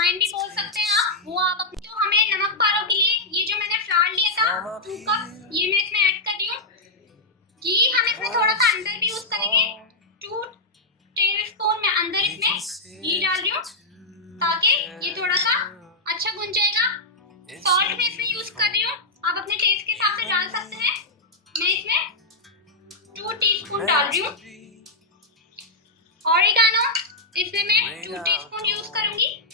अजवाइन भी बोल सकते हैं आप, वो आप अपने। तो हमें नमक पारों के लिए ये जो मैंने फ्लावर लिया था 2 कप, ये मैं इसमें ऐड कर रही हूँ। घी हम इसमें थोड़ा सा अंदर भी यूज करेंगे, 2 टेबलस्पून में अंदर इसमें घी डाल रही हूँ ताकि ये थोड़ा सा अच्छा भुन जाएगा। सॉल्ट मैं इसमें यूज कर रही हूँ, आप अपने टेस्ट के हिसाब से डाल सकते हैं। मैं इसमें 2 टीस्पून डाल रही हूँ। ऑरिगानो इसमें मैं 2 टीस्पून यूज करूंगी।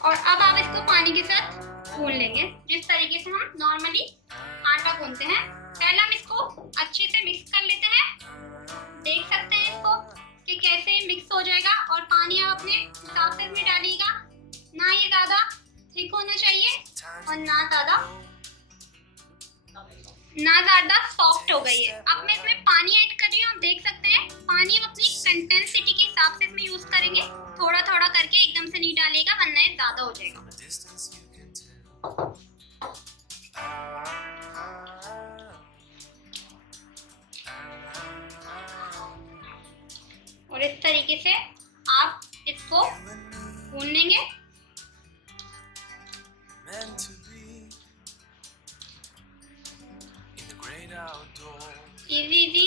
और अब आप इसको पानी के साथ भून लेंगे, जिस तरीके से हम नॉर्मली आटा भूनते हैं। पहले हम इसको अच्छे से मिक्स कर लेते हैं। देख सकते हैं इसको कि कैसे मिक्स हो जाएगा। और पानी आप अपने हिसाब से इसमें डालिएगा, ना ये ज्यादा थिक होना चाहिए और ना ज्यादा सॉफ्ट हो गई है। अब मैं इसमें पानी ऐड कर रही हूँ, आप देख सकते हैं। पानी हम अपनी कंसिस्टेंसी के हिसाब से इसमें यूज करेंगे, थोड़ा थोड़ा करके, एकदम से नहीं डालेगा वरना ये ज्यादा हो जाएगा। और इस तरीके से आप इसको भून लेंगे। इजी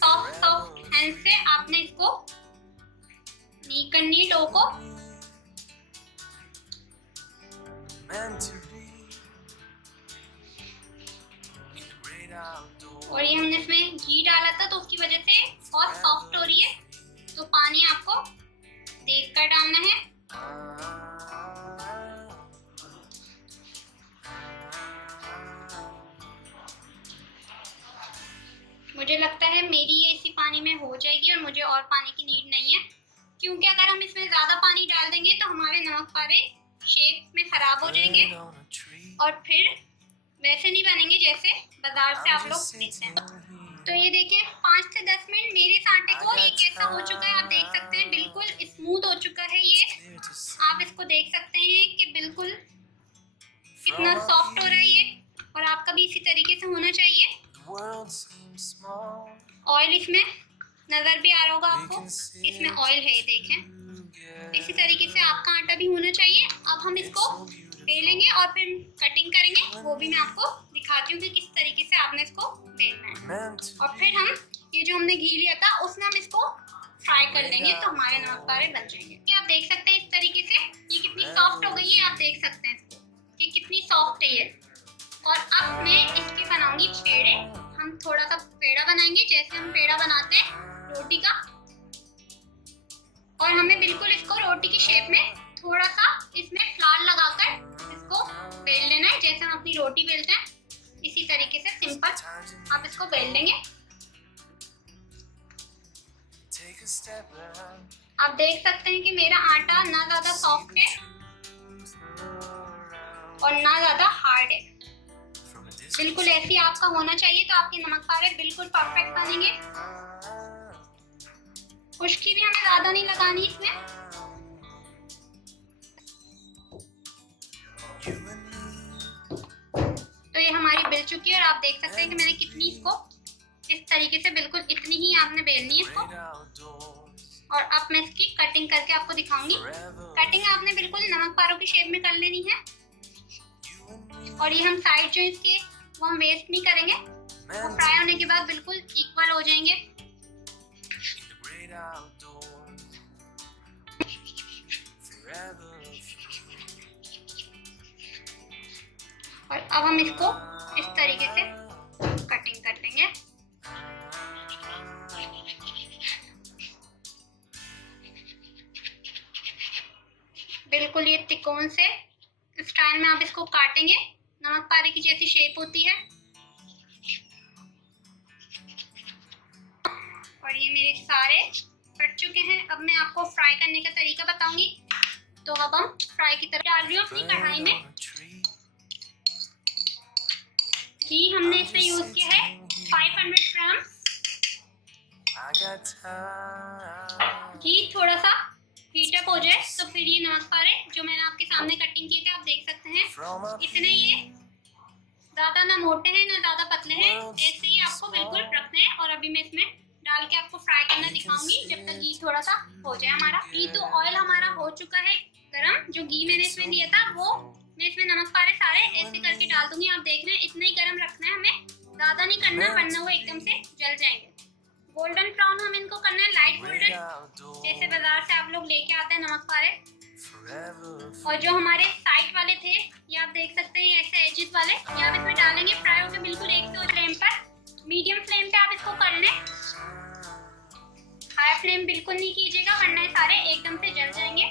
सॉफ्ट हैंड से आपने इसको नी करनी डो को। और ये हमने इसमें घी डाला था तो उसकी वजह से बहुत सॉफ्ट हो रही है, तो पानी आपको देख कर डालना है। मुझे लगता है मेरी ये इसी पानी में हो जाएगी और मुझे और पानी की नीड नहीं है, क्योंकि अगर हम इसमें ज्यादा पानी डाल देंगे तो हमारे नमक पारे शेप में खराब हो जाएंगे और फिर वैसे नहीं बनेंगे जैसे बाजार से आप लोग लेते हैं। तो ये देखें 5 से 10 मिनट मेरे इस आटे को ये कैसा हो चुका है, आप देख सकते हैं बिल्कुल स्मूथ हो चुका है ये। आप इसको देख सकते हैं कि बिल्कुल कितना सॉफ्ट हो रहा है ये, और आपका भी इसी तरीके से होना चाहिए। ऑयल इसमें नजर भी आ रहा होगा आपको, इसमें ऑयल है, देखें। इसी तरीके से आपका आटा भी होना चाहिए। अब हम इसको बेलेंगे और फिर कटिंग करेंगे, वो भी मैं आपको दिखाती हूँ कि किस तरीके से आपने इसको बेलना है। और फिर हम ये जो हमने घी लिया था उसमें हम इसको फ्राई कर लेंगे, तो हमारे नमक पारे बन जाएंगे। ये आप देख सकते हैं इस तरीके से ये कितनी सॉफ्ट हो गई है, आप देख सकते हैं इसको कि कितनी सॉफ्ट है ये। और अब मैं इसके बनाऊंगी पेड़े। हम थोड़ा सा पेड़ा बनाएंगे जैसे हम पेड़ा बनाते हैं रोटी का, और हमें बिल्कुल इसको रोटी की शेप में थोड़ा सा इसमें फ्लावर लगाकर इसको बेल लेना है, जैसे हम अपनी रोटी बेलते हैं इसी तरीके से सिंपल आप इसको बेल लेंगे। आप देख सकते हैं कि मेरा आटा ना ज्यादा सॉफ्ट है और ना ज्यादा हार्ड है, बिल्कुल ऐसी आपका होना चाहिए, तो आपके नमक पारे बिल्कुल परफेक्ट बनेंगे। खुश्की भी हमें ज्यादा नहीं लगानी इसमें। तो ये हमारी बेल चुकी है और आप देख सकते हैं कि मैंने कितनी इसको इस तरीके से, बिल्कुल इतनी ही आपने बेलनी है इसको। और अब मैं इसकी कटिंग करके आपको दिखाऊंगी। कटिंग आपने बिल्कुल नमक पारों की शेप में कर लेनी है। और ये हम साइड जो इसके वो हम वेस्ट नहीं करेंगे, वो फ्राई होने के बाद बिल्कुल इक्वल हो जाएंगे। और अब हम इसको इस तरीके से कटिंग कर लेंगे। बिल्कुल ये त्रिकोण से स्टाइल में आप इसको काटेंगे, नमक पारे की जैसी शेप होती है। और ये मेरे सारे कट चुके हैं। अब मैं आपको फ्राई करने का तरीका बताऊंगी। तो अब हम फ्राई की तरफ डाल रही हूँ अपनी कढ़ाई में। घी हमने इसमें यूज किया है 500 ग्राम। घी थोड़ा सा हीटअप हो जाए तो फिर ये नमक पारे जो मैंने आपके सामने कटिंग किए थे आप देख सकते हैं, इतने ये ज्यादा ना मोटे हैं ना ज्यादा पतले हैं, ऐसे ही आपको बिल्कुल रखने हैं। और अभी मैं इसमें थोड़ा सा हो जाए हमारा। घी तो ऑयल हमारा हो चुका है गरम। जो घी मैंने इसमें दिया था वो मैं इसमें नमक पारे सारे ऐसे करके डाल दूंगी। आप देख रहे हैं इतना ही गरम रखना है हमें, ज्यादा नहीं करना वरना वो एकदम से जल जाएंगे। गोल्डन ब्राउन हम इनको करना है, लाइट गोल्डन, जैसे बाजार से आप लोग लेके आते हैं नमक पारे। और जो हमारे साइड वाले थे ये आप देख सकते हैं ऐसे एजिस वाले, ये आप इसमें डालेंगे फ्राई होकर बिल्कुल एक से फ्लेम पर, मीडियम फ्लेम पे आप इसको कर लें। हाई फ्लेम बिल्कुल नहीं कीजिएगा वरना ये सारे एकदम से जल जाएंगे।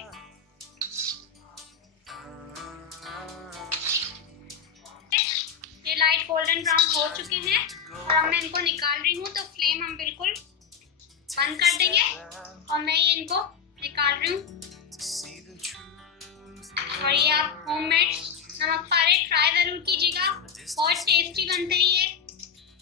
ये लाइट गोल्डन ब्राउन हो चुके हैं और अब मैं इनको निकाल रही हूँ, तो फ्लेम हम बिल्कुल बंद कर देंगे और मैं ये इनको निकाल रही हूँ। और ये आप होममेड नमक पारे ट्राई जरूर कीजिएगा, बहुत टेस्टी बनते हैं ये।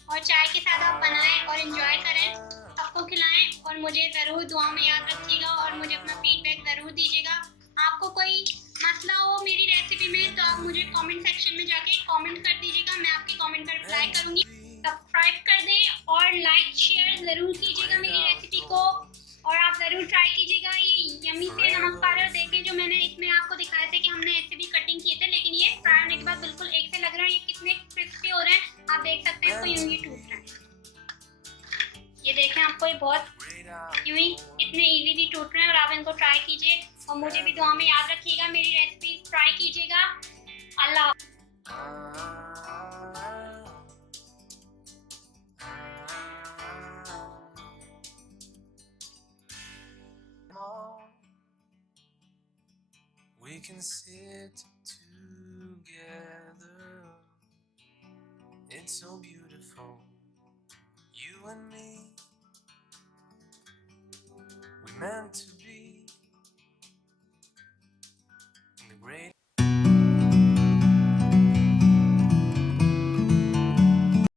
और चाय के साथ आप बनाएं और एंजॉय करें, सबको खिलाएं और मुझे ज़रूर दुआ में याद रखिएगा और मुझे अपना फीडबैक ज़रूर दीजिएगा। आपको कोई मसला हो मेरी रेसिपी में तो आप मुझे कमेंट सेक्शन में जाके कमेंट कर दीजिएगा, मैं आपके कमेंट का रिप्लाई करूँगी। सब्सक्राइब कर दें और लाइक शेयर ज़रूर कीजिएगा मेरी रेसिपी को, और आप ज़रूर ट्राई कीजिएगा ये यम्मी से नमक पारे। देखें जो मैंने इसमें आपको दिखाया था कि हमने ऐसे भी कटिंग किए थे, लेकिन ये फ्राई होने के बाद बिल्कुल एक से लग रहा है। ये कितने क्रिस्पी हो रहे हैं आप देख सकते हैं, इसको यूं ही टूट रहे हैं। ये देखें आपको ये बहुत यूं ही इतने इजीली टूट रहे हैं। और आप इनको ट्राई कीजिए और मुझे भी दुआ में याद रखिएगा, मेरी रेसिपी ट्राई कीजिएगा। अल्लाह। We can sit together. It's so beautiful, you and me. We meant to